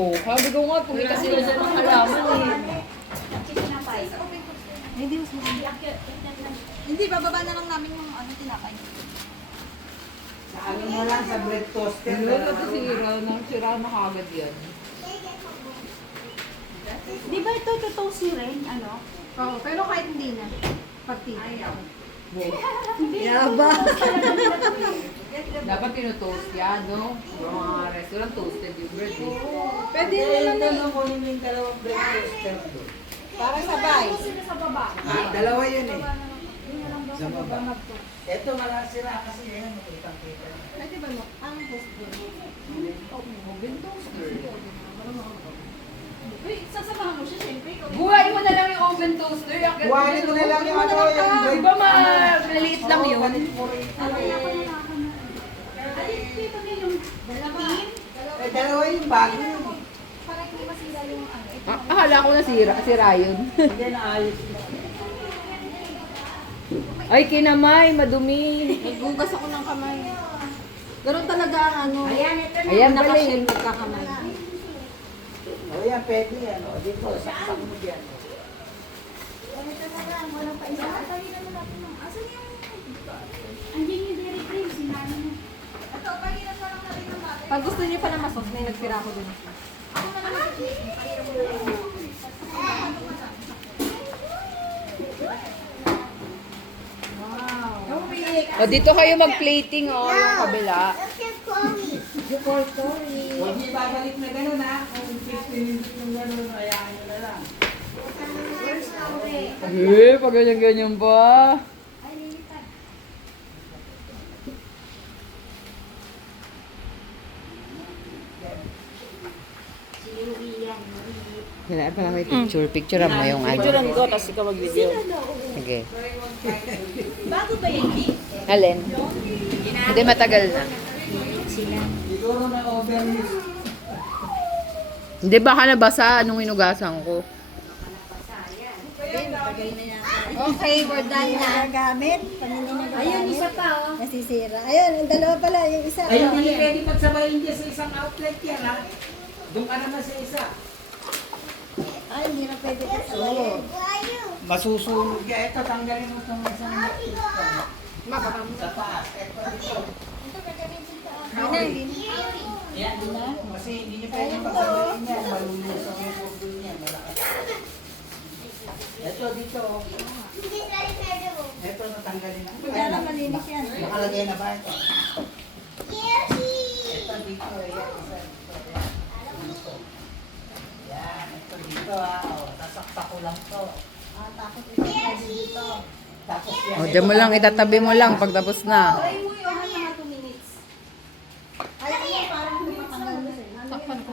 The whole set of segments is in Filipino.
Oh, sabi ko nga, kumita sila dyan ng halaman eh. Hindi, bababa na lang namin yung ano, tinapay. Ano mo lang sa bread toaster. Yun, sira na kagad yan. Di ba ito totoo si Ren, ano? Oo, pero kahit hindi na. Pati. Ayaw. Yaba. Dapat tinutoast yan, no? Yung mga restaurant toasted yung bread eh. Pwede Hindi naman lang na kunin mo yung dalawang bread toaster doon. para sabay. Dalawa yun eh. Sa baba. Ito malasira kasi yan. Makitang-kita. Pwede ba mo? Ang gusto. Oven toaster. Uy, sasamahan mo siya, siyempre. Buhayin mo na lang yung oven toaster. Buhayin mo na lang yung ano, yung bread. Di ba maliit lang yun? Dalawa yung bago yun. Para hindi masira yung ano. Akala ko sira yun. Hindi na ayos. Ay, kinamay, madumi. Nagbugas ako ng kamay. Ganun talaga ang ano. Ayan, nakashare galing. magkakamay. O yan, pwede yan. O dito, saksak mo dyan. Ganito na lang, walang paisa. Pahinan mo natin ng asan yung... Andiyan yung dairy cream, sinano mo. Ito, pahinan mo lang natin ng natin. Pag gusto niyo pa na masos, may nagtira ko din. Ako na lang pahinan mo lang. O, dito kayo mag-plating, o, yung kabila. Huwag niyo babalik na gano'n ha. Kung 15 minutes yung gano'n, hayaan nyo na lang. Pag ganyan-ganyan pa. Kailangan pa may picture. Picturean mo yung ano. Picturean ko, tapos ikaw mag-video. Sige. Bago ba yan, G? Alin? Hindi, matagal na. Siguro na overuse. Hindi, baka nabasa nung hinugasan ko. Okay, we're done na. Gamit, pag hindi na Ayun, isa pa, oh. nasisira. Ayun, ang dalawa pala, yung isa. Ayun, hindi pwede pagsabayin dyan sa isang outlet yan ha. Doon ka naman sa isa. Ay, hindi na pwede pa sabayin. Masusunog yan. Ito, tanggalin mo itong isang sa taas. Ito, dito. Yan, kasi hindi nyo pwede pagsabayin yan. Malulusok yung food yan. Malakas. Ito, dito. Ito, natanggalin na. Kaya malinis yan. Nakalagay na ba ito? Ito, dito. Yan, isa dito. Yan. Dito. Yan, ito dito ha. O, sasaksak ko lang to. Tapos isa pwede dito. Tapos yan. O, dyan mo lang, itatabi mo lang pag tapos na. Try mo yung mga 2 minutes. Ay, ano, parang tumatanggal na sa'yo. Takpan ko.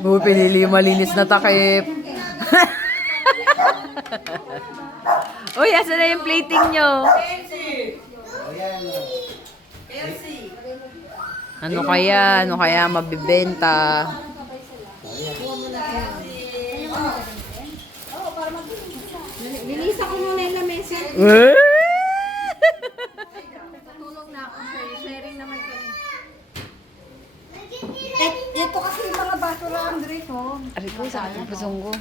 Buti pinili yung malinis na takip. Uy, asa na yung plating nyo? O, yan. O. Ano kaya? Ano kaya mabibenta? Lilisa ko muna yung lamesa. Tutulong na ako. Sharing naman kami. Ito kasi yung mga baso lang, Drake, oh. Ari ko, sa ating pusong ko.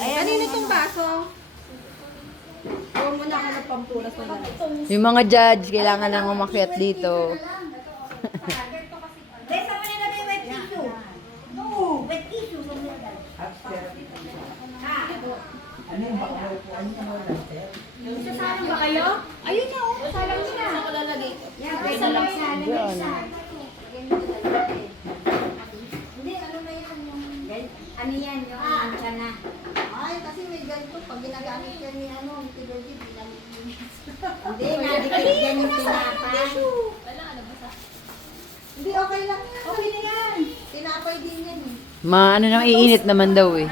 Kanino itong baso? Huwag mo na ako ng pampuras na lamesa. Yung mga judge, kailangan nang umakyat dito. Desa mo nila may wet tissue. No, wet tissue. Upstairs. Ano yung bakla po? Ano yung mga upstairs? Sasalang ba kayo? Ayun na, oh. Sasalang siya. Saan ko lalagay? Yan, salang siya. Hindi, ano na yan? Yung... Ano yan, yung ancha na. Ay, kasi may ganito. Pag ginagamit yan ni ano, ni Tilogy, ginamit yun. Hindi, nadikit yan yung tinapay. Wala, ano basta? Hindi, okay lang yan. Okay na yan. Tinapay din yan eh. Ano nang iinit naman daw eh.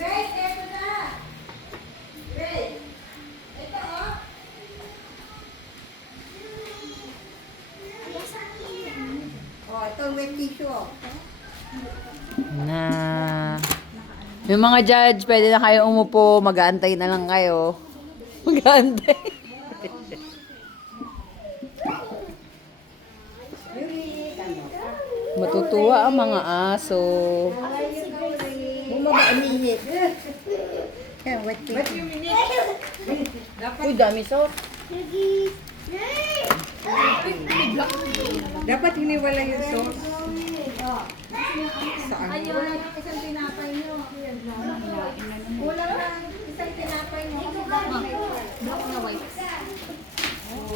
Grace, eto na. Grace. Ito, oh. Oh, ito wet tissue, oh. Na. Yung mga judge, pwede na kayo umupo. Mag-aantay na lang kayo. Mag-aantay. Natutuwa ang mga aso. Bumaba ang minit. Wait, Uy, dami sauce. Dapat hiniwala yung sauce. Ayun, isang tinapay nyo. Wala lang isang tinapay nyo. Black na white.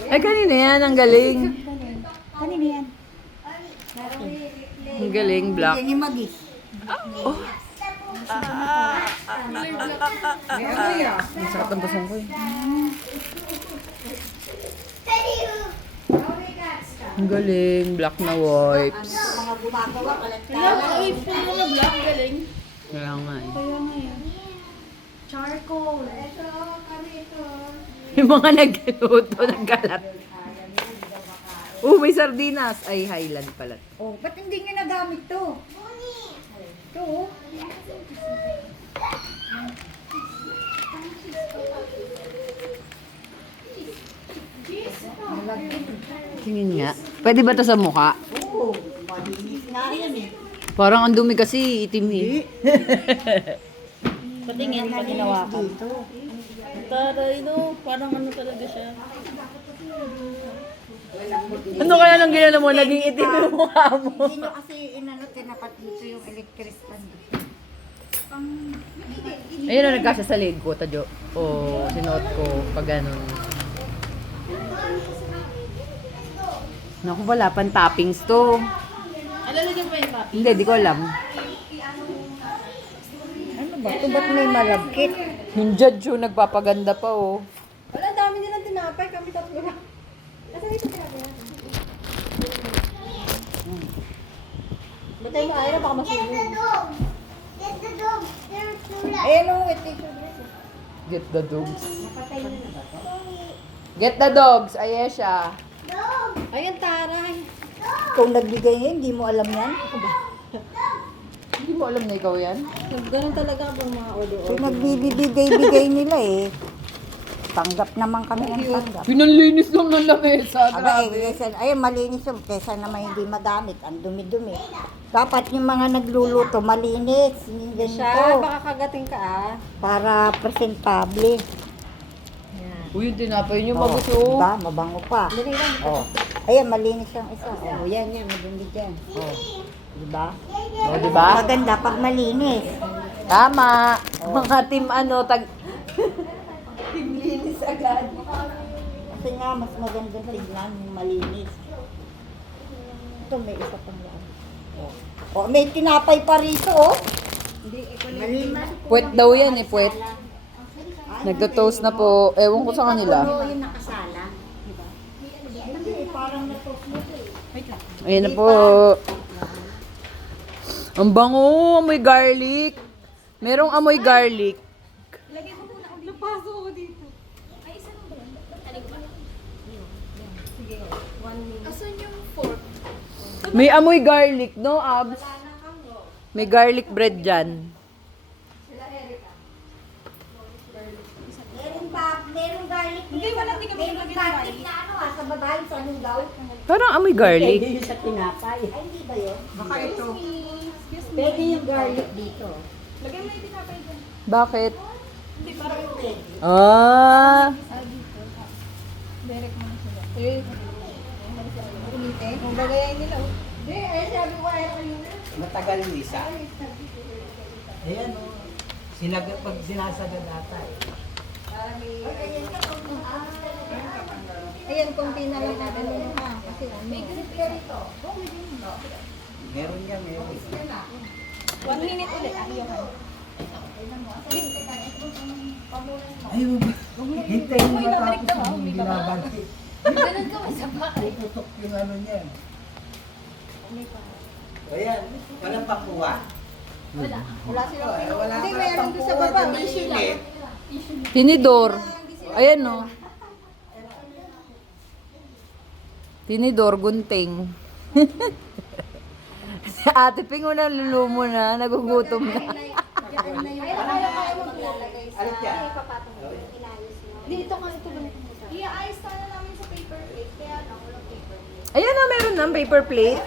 Ay, kanina yan. Ang galing. Kanina yan. Ang galing, black. Yan yung magis. May amoy ah. Ang sarap ng basong ko eh. Ang galing, black na wipes. Mga gumagawa, kalat-kalat. Kaya nga eh. Charcoal. Ito, kami ito. Yung mga nagluto ng kalat. May sardinas. Ay, Highland pala. Oh, ba't hindi nyo nagamit to? Ito, oh. Tingin nga. Pwede ba to sa mukha? Oo, malinis nga yan eh. Parang ang dumi kasi, itim eh. Patingin, pag ginawakan. Taray no, parang ano talaga siya. Ano kaya nang ginano mo? Naging itim yung mukha mo. Hindi nyo kasi inano, tinapat dito yung electric stand. Ayun na nagkasya sa leg ko, Tadyo. Sinuot ko pag ganun. Naku, wala pang toppings to. Alalagyan pa yung papi. Hindi, di ko alam. Ano ba? Ito ba't may malagkit? Yung judge yung nagpapaganda pa oh. Wala, dami nilang tinapay. Kami tatlo lang. Nasa dito tinapay natin. Batay mo ayaw, baka masulog. Ayan o, ito. Get the dogs. Get the dogs, Ayesha. Ayan, taray. Kung nagbigay niya, hindi mo alam yan. Hindi mo alam na ikaw yan? Ganun talaga ang mga order. Kung nagbibigay nila eh. Tanggap naman kami ng tanggap. Pinanlinis lang ng lamesa, Aba, grabe. ay malinis yung kesa naman hindi magamit. Ang dumi-dumi. Dapat yung mga nagluluto, malinis. Hindi Siya, ganito. baka kagating ka ah. Para presentable. Uy, yung tinapay niyo Oh, magusto. diba? Mabango pa. Dali lang. Oh. Ayan, malinis yung isa. Oh, yan, madumi dyan. Oh. Diba? O, diba? Maganda pag malinis. Tama. Mga team Linis agad. Kasi nga, mas maganda tignan yung malinis. Ito, may isa pang yan. Oh, may tinapay pa rito, oh. Malinis. Puwet daw yan eh, puwet. Nagto-toast na po. Ewan ko sa kanila. Ito yung nakasala. Diba? Hindi, parang na-toast mo ito eh. Ayan na po. Ang bango, amoy garlic. Merong amoy garlic. Lagyan mo muna. Napaso ko dito. Ay, isa na ba? Sige, 1 minute. Asan yung fork? May amoy garlic, no, Abs? May garlic bread dyan. Merong garlic dito. Hindi, wala, hindi kami Merong nilagyan ng garlic garlic. na ano sa babae sa lugaw. Parang amoy garlic. sa tinapay. Ay, hindi ba yun? Baka ito. Pwede yung garlic dito. Lagyan mo yung tinapay dyan. Bakit? Hindi, parang yung pwede. Ah, Direct mo na sila. Eh, ulitin. Kung gagayain nila. Hindi, ay sabi ko ay kanina. Matagal yung isa. Ayan o. Pag sinasagad ata eh. Ayan, konti na lang natin yun ha. Kasi ano. Meron yan, meron. 1 minute ulit. Ayaw. Ay, hintayin mo matapos yung ginaban. Ganun ka masama. Tutok yung ano niya. Ayan, walang pakuha. Wala sila. Wala Hindi, ka meron doon sa baba. Issue lang. tinidor. Ayan, no. Tinidor, gunting. Si Ate Ping, na lulumo na, nagugutom na. Alit yan. Dito ka ito lang. Iaayos na namin sa paper plate. Kaya lang, walang paper plate. Ayan na, meron ng paper plate.